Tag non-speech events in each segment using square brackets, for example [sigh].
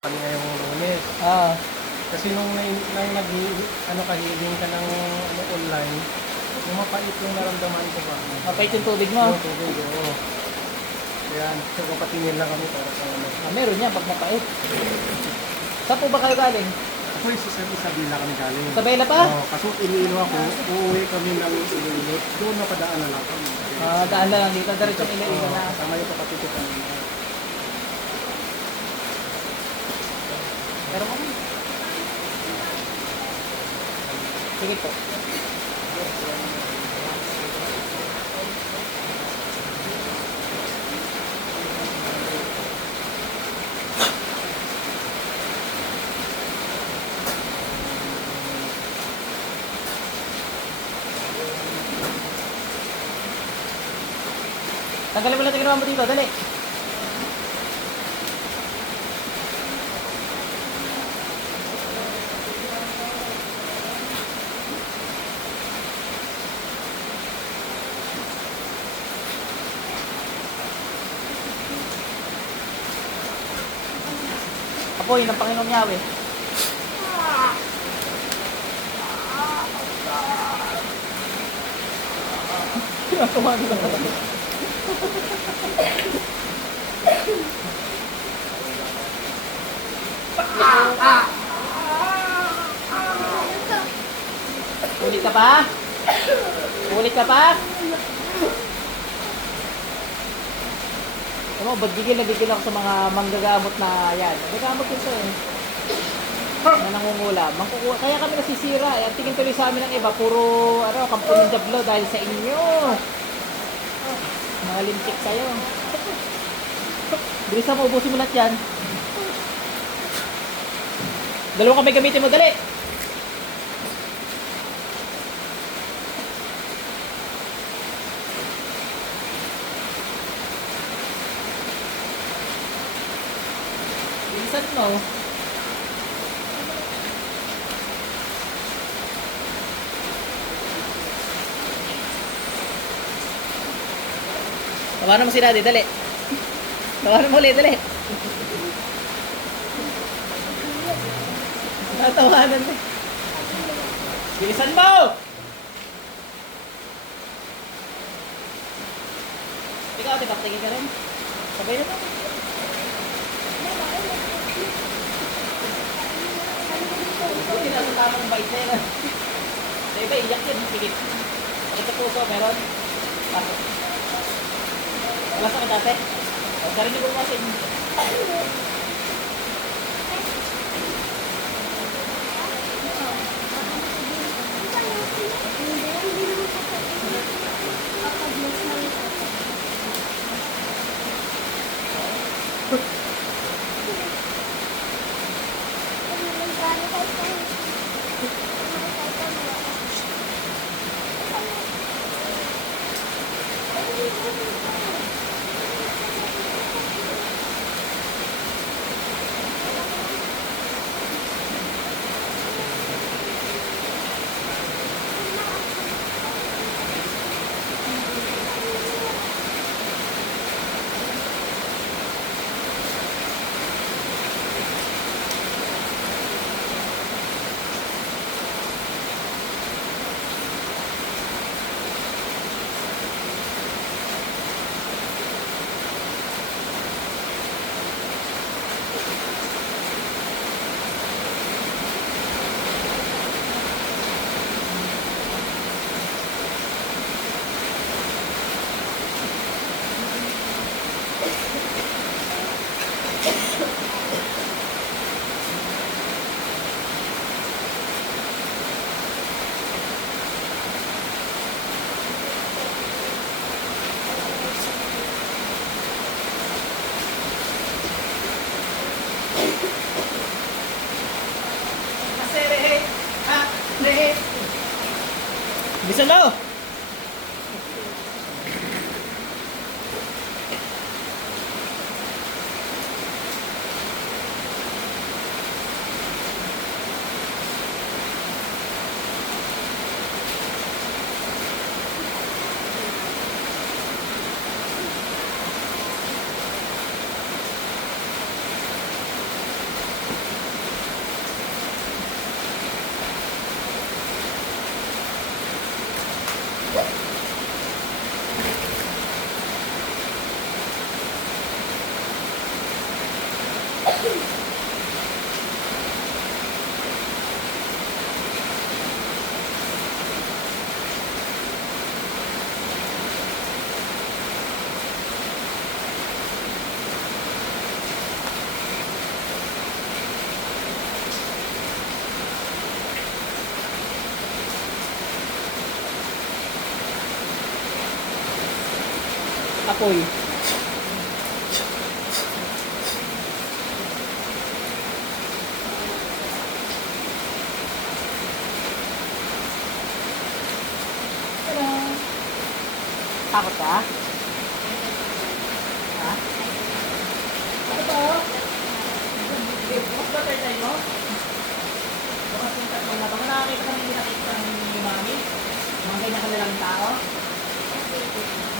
kami ngayong lunes. Ah, Kasi nung, nang nag, ano, kahiling ka ng ano, online, yung mapait yung naramdaman ko ba? mapait yung tubig mo. Yung tubig, oo. Kaya, nagpapatingin lang kami para sa ano. Ah, meron yan pag mapait. Saan po ba kayo galing? Ako yung sa Isabela kami galing. Sa Bela pa? Oo, kaso iniilo ako, uuwi kami ng Iloilo. Doon napadaan na lang kami. Ah, daan na lang dito. Diretso Iloilo na. Kasama yung kapatid ko kanina. Pero kung... Sige po. Tanggalin mo lang ginawa mo dito, dali. Apoy ng Panginoong Yahweh. Kinatuwa nila. Ulit ka pa? Ulit ka pa? Ano, ba't gigil na gigil ako sa mga manggagamot na yan? Manggagamot yun sir. Na nangungula. Mangkukuha. Kaya kami nasisira. Eh. Ang tingin tuloy sa amin ng iba, puro ano, kampo ng jablo dahil sa inyo. Mga lintik kayo. Bilisan mo, ubusin mo lahat yan. Dalawa kami gamitin mo, dali! Bilisan mo. Tawanan mo si Daddy, dali. Tawanan mo ulit, dali. Tatawanan mo. Bilisan mo! Ikaw, di ba? Ka rin. Sabay na to. Buti na sa tamang bite na yun. Sa iba, iyak yun. Sige. Sa puso, meron. Pasok. Wala sa dati. O, sarili ko kasi. Kasi apoy. Tada! Takot ka? Ha? Ano ba? Mas better tayo? Bukas yung tatlong na. Baka nakakita kami hindi nakita ni Mami. Mga ganyan kanilang tao. Ano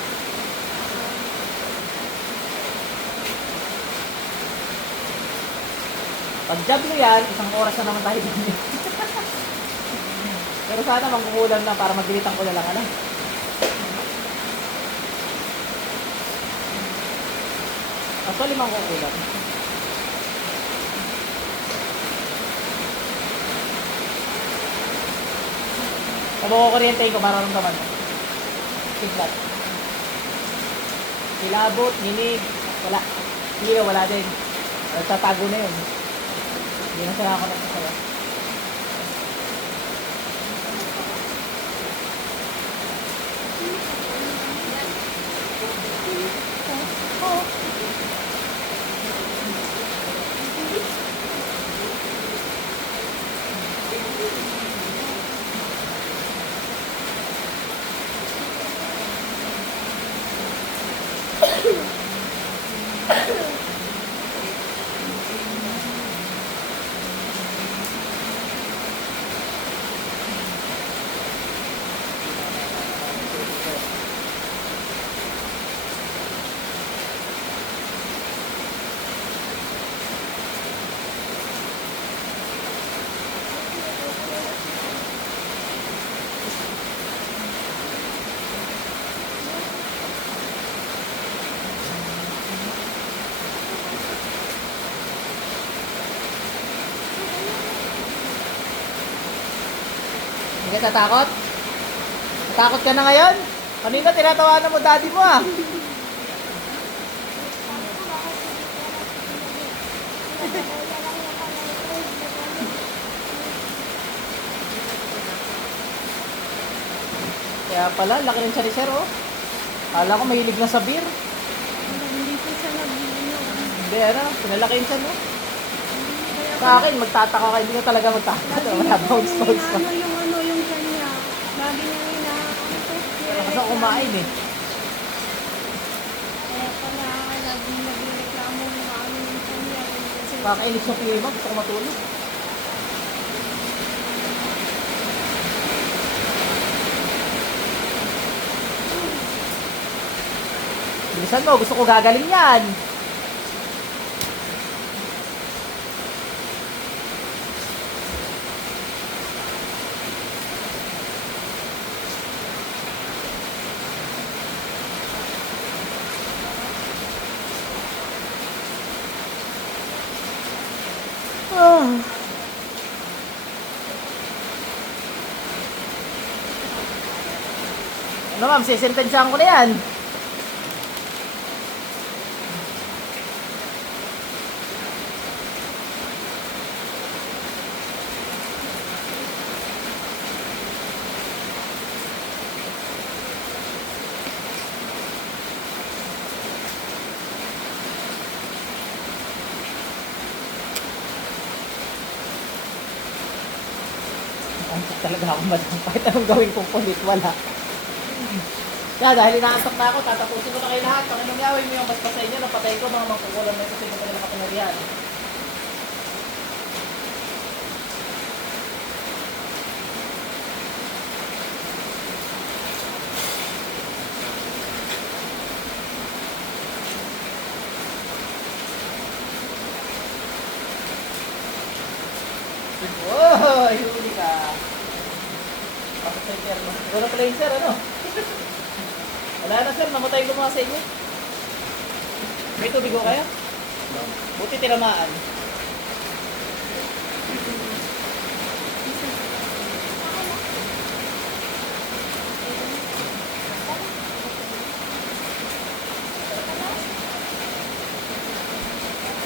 Pag job mo yan, isang oras na naman tayo [laughs] dun. Pero sana mangkukulang na para magdilitan ko na lang ano. Actually, mangkukulang. Sabi ko kuryente ko, mararamdaman mo. Siglat. Kilabot, ninig, wala. Hilo, wala din. Nagtatago na yun. Hindi na sila ako nagsasaya. Hindi ka tatakot? Takot ka na ngayon? Kanina tinatawanan mo daddy mo ah. [laughs] Kaya pala, laki rin siya ni Sir oh. Kala ko mahilig na sa beer. Hindi po siya nag-iinom. Hindi, ano, pinalaki siya no. Kaya Sa akin, magtataka ka, hindi ka talaga magtataka. Wala bounce, bounce. Ano yung ano yung kanya. Lagi niya hinahanap ko. Kasi ako kumain eh. Kaya pala, lagi nagreklamo ng ano yung kanya. Kakainis yung pilma, gusto ko matulog. Bilisan mo, gusto ko gagaling yan. Ah. Ano ma'am, sisentensyahan ko na yan. Ang talaga ako madam. Kahit anong gawin kong kulit, wala. Kaya dahil inaantok na ako, tatapusin ko na kayo lahat. Pag anong mo yung basbasay nyo, napatay ko mga mangkukulam na sa inyo kanilang kapangyarihan. Oh, sir. Wala pala yung sir, ano? Wala na sir, namatay ko mga sa inyo. May tubig ko kaya? Buti tinamaan.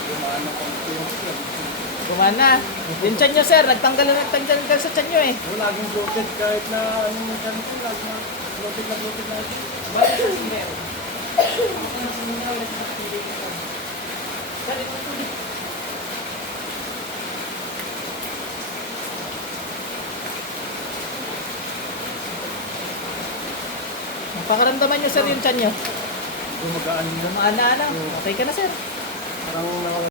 Gumana. Gumana. Yung chan nyo, sir. Nagtanggal na nagtanggal ka sa chan nyo eh. Yung laging bloated kahit na ano yung chan ko, lagi na bloated na bloated na. Bakit sa singer? Sir, ito tuloy. Pakaramdaman nyo, sir, yung chan nyo. Gumagaan na. Gumana na. Okay ka na, sir. Parang